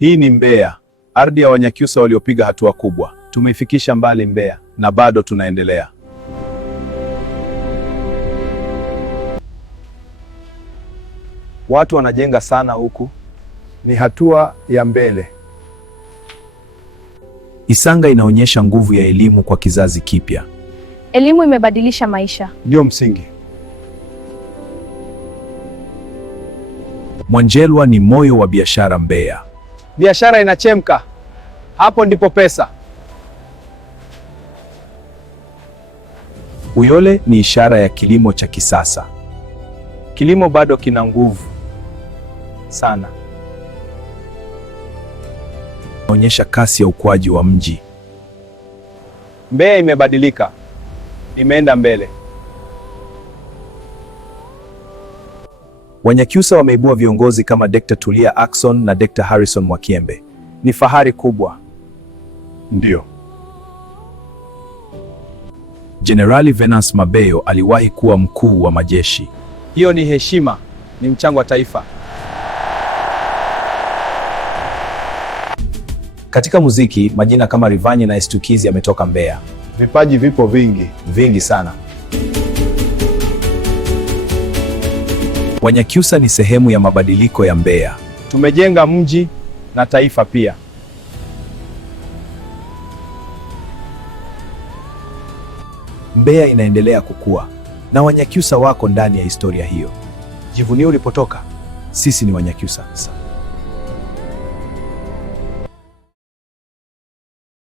Hii ni Mbeya, ardhi ya Wanyakyusa waliopiga hatua kubwa. Tumeifikisha mbali Mbeya na bado tunaendelea. Watu wanajenga sana huku, ni hatua ya mbele. Isanga inaonyesha nguvu ya elimu kwa kizazi kipya. Elimu imebadilisha maisha. Ndio msingi. Mwanjelwa ni moyo wa biashara Mbeya. Biashara inachemka, hapo ndipo pesa. Uyole ni ishara ya kilimo cha kisasa. Kilimo bado kina nguvu sana. Inaonyesha kasi ya ukuaji wa mji. Mbeya imebadilika, imeenda mbele. Wanyakyusa wameibua viongozi kama Dr. Tulia Ackson na Dr. Harrison Mwakyembe. Ni fahari kubwa. Ndio. Jenerali Venance Mabeyo aliwahi kuwa mkuu wa majeshi. Hiyo ni heshima, ni mchango wa taifa. Katika muziki, majina kama Rivani na Estukizi yametoka Mbeya. Vipaji vipo vingi sana. Wanyakyusa ni sehemu ya mabadiliko ya Mbeya. Tumejenga mji na taifa pia. Mbeya inaendelea kukua na Wanyakyusa wako ndani ya historia hiyo. Jivunie ulipotoka. Sisi ni Wanyakyusa.